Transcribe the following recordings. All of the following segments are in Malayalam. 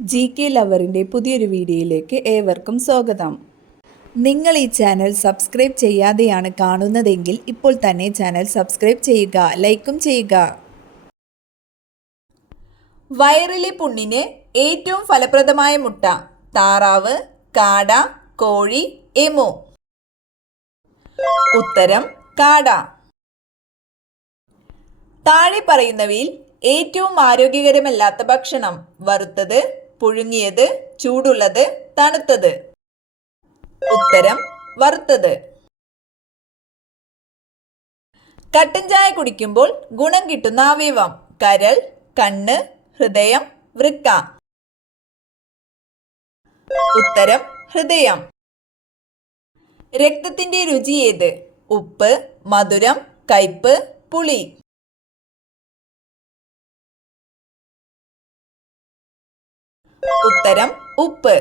GK ലവറിൻ്റെ പുതിയൊരു വീഡിയോയിലേക്ക് ഏവർക്കും സ്വാഗതം. നിങ്ങൾ ഈ ചാനൽ സബ്സ്ക്രൈബ് ചെയ്യാതെയാണ് കാണുന്നതെങ്കിൽ ഇപ്പോൾ തന്നെ ചാനൽ സബ്സ്ക്രൈബ് ചെയ്യുക, ലൈക്കും ചെയ്യുക. വയറിലെ പുണ്ണിന് ഏറ്റവും ഫലപ്രദമായ മുട്ട: താറാവ്, കാട, കോഴി, എമു. ഉത്തരം കാട. താഴെ പറയുന്നവയിൽ ഏറ്റവും ആരോഗ്യകരമല്ലാത്ത ഭക്ഷണം: വറുത്തത്, പുഴുങ്ങിയത്, ചൂടുള്ളത്, തണുത്തത്. ഉത്തരം വറുത്തത്. കട്ടൻ ചായ കുടിക്കുമ്പോൾ ഗുണം കിട്ടുന്ന അവയവം: കരൾ, കണ്ണ്, ഹൃദയം, വൃക്ക. ഉത്തരം ഹൃദയം. രക്തത്തിന്റെ രുചി ഏത്? ഉപ്പ്, മധുരം, കയ്പ്, പുളി. ഉത്തരം ഉപ്പ്.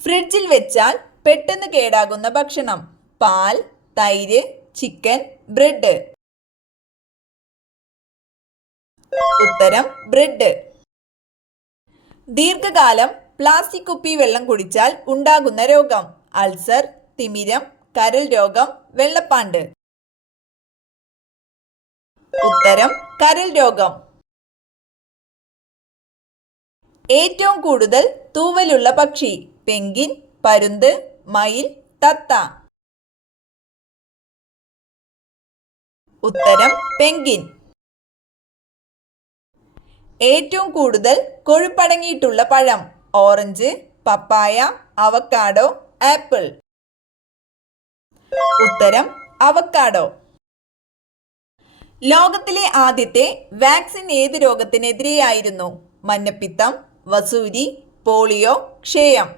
ഫ്രിഡ്ജിൽ വെച്ചാൽ പെട്ടെന്ന് കേടാകുന്ന ഭക്ഷണം: പാൽ, തൈര്, ചിക്കൻ, ബ്രെഡ്. ഉത്തരം ബ്രെഡ്. ദീർഘകാലം പ്ലാസ്റ്റിക് കുപ്പി വെള്ളം കുടിച്ചാൽ ഉണ്ടാകുന്ന രോഗം: അൾസർ, തിമിരം, കരൾ രോഗം, വെള്ളപ്പാണ്ട്. ഉത്തരം കരൾ രോഗം. ഏറ്റവും കൂടുതൽ തൂവലുള്ള പക്ഷി: പെൻഗ്വിൻ, പരുന്ത്, മയിൽ, തത്ത. ഉത്തരം പെൻഗ്വിൻ. ഏറ്റവും കൂടുതൽ കൊഴുപ്പടങ്ങിയിട്ടുള്ള പഴം: ഓറഞ്ച്, പപ്പായ, അവക്കാഡോ, ആപ്പിൾ. ഉത്തരം അവക്കാഡോ. ലോകത്തിലെ ആദ്യത്തെ വാക്സിൻ ഏത് രോഗത്തിനെതിരെയായിരുന്നു? മഞ്ഞപ്പിത്തം, വസൂരി, പോളിയോ, ക്ഷയം.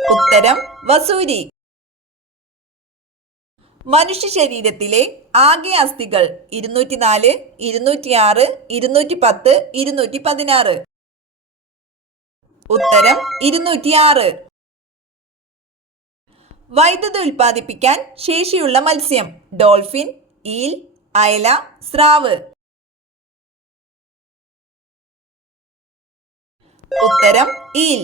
ഉത്തരം വസൂരി. മനുഷ്യ ശരീരത്തിലെ ആകെ അസ്ഥികൾ: 204, 206, 210, 216. ഉത്തരം 206. വൈദ്യുതി ഉൽപ്പാദിപ്പിക്കാൻ ശേഷിയുള്ള മത്സ്യം: ഡോൾഫിൻ, ഈൽ, അയല, സ്രാവ്. ഉത്തരം ഈൽ.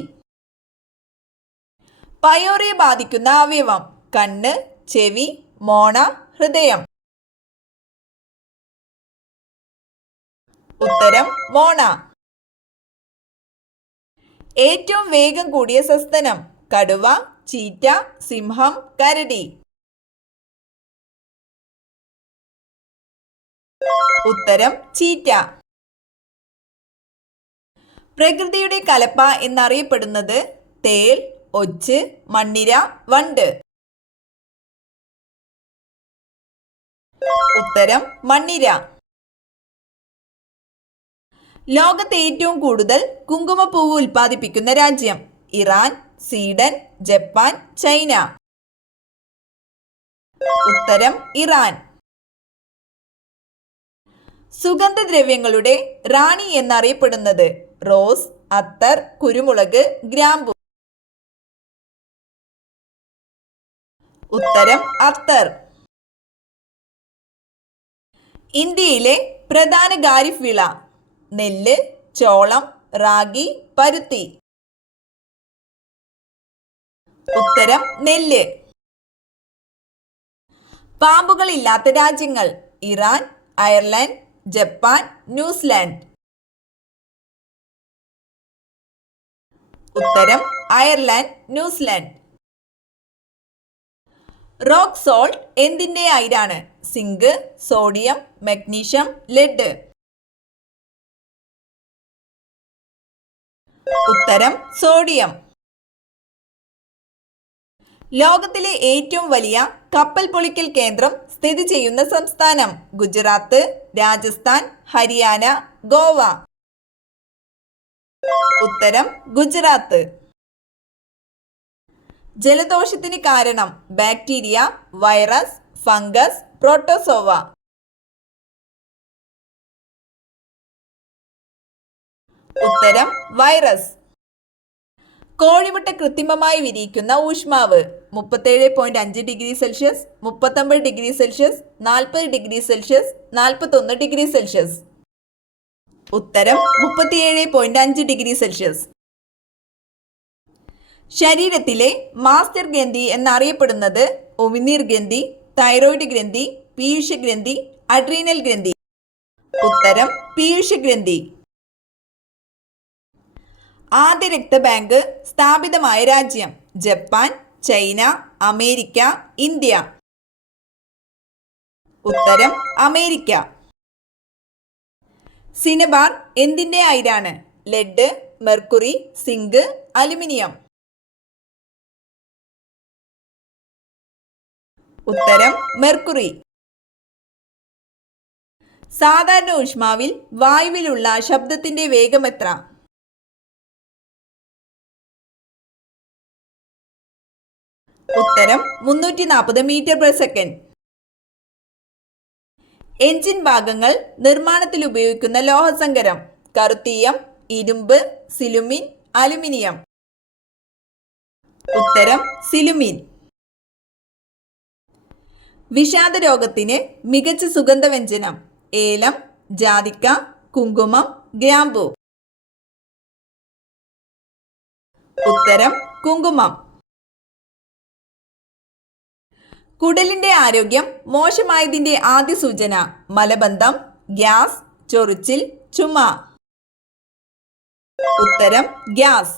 പയോറിയെ ബാധിക്കുന്ന അവയവം: കണ്ണ്, ചെവി, മോണ, ഹൃദയം. ഉത്തരം മോണ. ഏറ്റവും വേഗം കൂടിയ സസ്തനം: കടുവ, ചീറ്റ, സിംഹം, കരടി. ഉത്തരം ചീറ്റ. പ്രകൃതിയുടെ കലപ്പ എന്നറിയപ്പെടുന്നത്: തേൾ, ഒച്ച്, മണ്ണിര, വണ്ട്. ഉത്തരം മണ്ണിര. ലോകത്തെ ഏറ്റവും കൂടുതൽ കുങ്കുമപ്പൂവ് ഉൽപ്പാദിപ്പിക്കുന്ന രാജ്യം: ഇറാൻ, സ്വീഡൻ, ജപ്പാൻ, ചൈന. ഉത്തരം ഇറാൻ. സുഗന്ധദ്രവ്യങ്ങളുടെ റാണി എന്നറിയപ്പെടുന്നത്: റോസ്, അത്തർ, കുരുമുളക്, ഗ്രാമ്പു. ഉത്തരം അത്തർ. ഇന്ത്യയിലെ പ്രധാന ഖാരിഫ് വിള: നെല്ല്, ചോളം, റാഗി, പരുത്തി. ഉത്തരം നെല്ല്. പാമ്പുകൾ ഇല്ലാത്ത രാജ്യങ്ങൾ: ഇറാൻ, അയർലൻഡ്, ജപ്പാൻ, ന്യൂസിലാൻഡ്. ഉത്തരം അയർലൻഡ്, ന്യൂസിലാൻഡ്. റോക്ക് സോൾട്ട് എന്തിന്റെ അയിരാണ്? Zinc, sodium, magnesium, lead. ഉത്തരം സോഡിയം. ലോകത്തിലെ ഏറ്റവും വലിയ കപ്പൽ പൊളിക്കൽ കേന്ദ്രം സ്ഥിതി ചെയ്യുന്ന സംസ്ഥാനം: ഗുജറാത്ത്, രാജസ്ഥാൻ, ഹരിയാന, ഗോവ. ഉത്തരം ഗുജറാത്ത്. ജലദോഷത്തിന് കാരണം: ബാക്ടീരിയ, വൈറസ്, ഫംഗസ്, പ്രോട്ടോസോവ. ഉത്തരം വൈറസ്. കോഴിമുട്ട കൃത്രിമമായി വിരിയിക്കുന്ന ഊഷ്മാവ്: 37.5 degree Celsius, 39 degree Celsius, 40 degree Celsius, 41 degree Celsius. ഉത്തരം 37.5 ഡിഗ്രി സെൽഷ്യസ്. ശരീരത്തിലെ മാസ്റ്റർ ഗ്രന്ഥി എന്നറിയപ്പെടുന്നത് ഉമിനീർ ഗ്രന്ഥി, തൈറോയ്ഡ് ഗ്രന്ഥി, പീയൂഷ ഗ്രന്ഥി, അഡ്രീനൽ ഗ്രന്ഥി. ഉത്തരം പീയൂഷ ഗ്രന്ഥി. ആദ്യ രക്തബാങ്ക് സ്ഥാപിതമായ രാജ്യം ജപ്പാൻ, ചൈന, അമേരിക്ക, ഇന്ത്യ. ഉത്തരം അമേരിക്ക. സിനബാർ എന്തിന്റെ അയിരാണ്? Lead, mercury, zinc, aluminium. ഉത്തരം മെർക്കുറി. സാധാരണ ഊഷ്മാവിൽ വായുവിലുള്ള ശബ്ദത്തിന്റെ വേഗം എത്ര? ഉത്തരം 340 മീറ്റർ/സെക്കൻഡ്. എഞ്ചിൻ ഭാഗങ്ങൾ നിർമ്മാണത്തിൽ ഉപയോഗിക്കുന്ന ലോഹസങ്കരം കറുത്തീയം, ഇരുമ്പ്, സിലുമിൻ, അലുമിനിയം. ഉത്തരം സിലുമിൻ. വിഷാദ രോഗത്തിന് മികച്ച സുഗന്ധവ്യഞ്ജനം ഏലം, ജാതിക്ക, കുങ്കുമം, ഗ്രാമ്പൂ. ഉത്തരം കുങ്കുമം. കുടലിന്റെ ആരോഗ്യം മോശമായതിന്റെ ആദ്യ സൂചന മലബന്ധം, ഗ്യാസ്, ചൊറിച്ചിൽ, ചുമ. ഉത്തരം ഗ്യാസ്.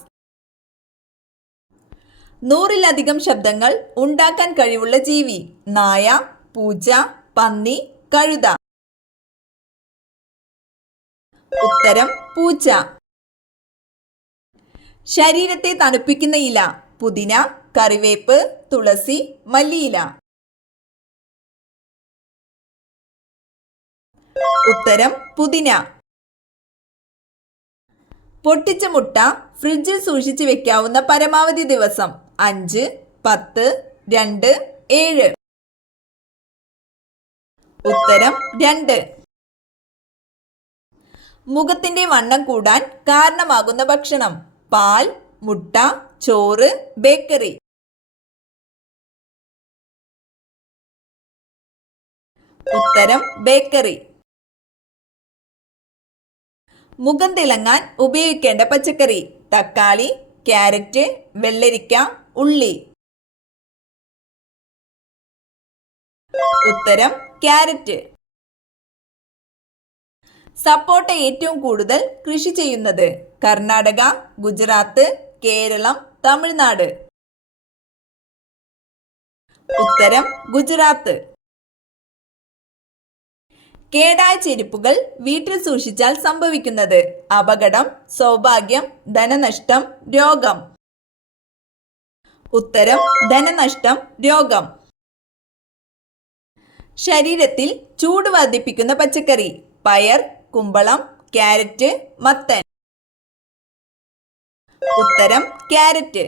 100-ലധികം ശബ്ദങ്ങൾ ഉണ്ടാക്കാൻ കഴിവുള്ള ജീവി നായ, പൂച്ച, പന്നി, കഴുത. ഉത്തരം പൂച്ച. ശരീരത്തെ തണുപ്പിക്കുന്ന ഇല പുതിന, കറിവേപ്പ്, തുളസി, മല്ലിയില. ഉത്തരം പുതിന. പൊട്ടിച്ച മുട്ട ഫ്രിഡ്ജിൽ സൂക്ഷിച്ചു വെക്കാവുന്ന പരമാവധി ദിവസം 5, 10, 2, 7. ഉത്തരം 2. മുഖത്തിന്റെ വണ്ണം കൂടാൻ കാരണമാകുന്ന ഭക്ഷണം പാൽ, മുട്ട, ചോറ്, ബേക്കറി. ഉത്തരം ബേക്കറി. മുഖം തിളങ്ങാൻ ഉപയോഗിക്കേണ്ട പച്ചക്കറി തക്കാളി, ക്യാരറ്റ്, വെള്ളരിക്ക, ഉള്ളി. ഉത്തരം ക്യാരറ്റ്. സപ്പോട്ട ഏറ്റവും കൂടുതൽ കൃഷി ചെയ്യുന്നത് കർണാടക, ഗുജറാത്ത്, കേരളം, തമിഴ്നാട്. ഉത്തരം ഗുജറാത്ത്. കേടായ ചെരുപ്പുകൾ വീട്ടിൽ സൂക്ഷിച്ചാൽ സംഭവിക്കുന്നത് അപകടം, സൗഭാഗ്യം, ധനനഷ്ടം, രോഗം. ഉത്തരം ധനനഷ്ടം, രോഗം. ശരീരത്തിൽ ചൂട് വർദ്ധിപ്പിക്കുന്ന പച്ചക്കറി പയർ, കുമ്പളം, ക്യാരറ്റ്, മത്തൻ. ഉത്തരം ക്യാരറ്റ്.